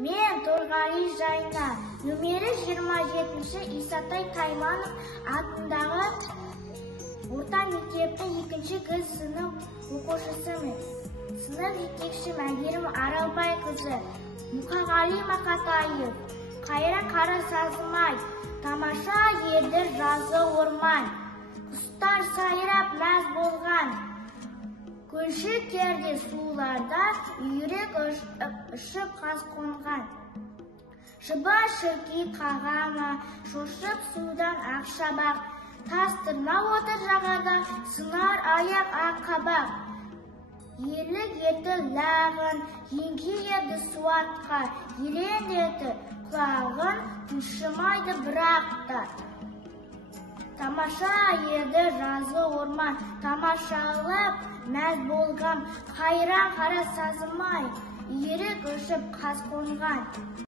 Мен Торғали Жайна, нөмері 27-ші Исатай Тайманов атындағы орта мектептің 2-ші сынып оқушысымын. Сынып жетекшім Әйгерім Аралбайқызы, Мұқағали Мақатаев, Қайран қара сазым-ай, тамаша еді жазы орман, құстар сайрап мәз болған, көлші керде суларда үйрек ұшып қаз қонған. Шыба шіркей қағама, шошып судан ақшабақ, тастырма отыр жағада, сынар аяқ аққабақ. Ерлік еті лағын, еңге еді суатқа, елен еті құлағын, тұншымайды бірақ та. Тамаша еді жазы орман, тамашалап мәз болғам, қайран қара сазым-ай, үйрек ұшып қаз қонған.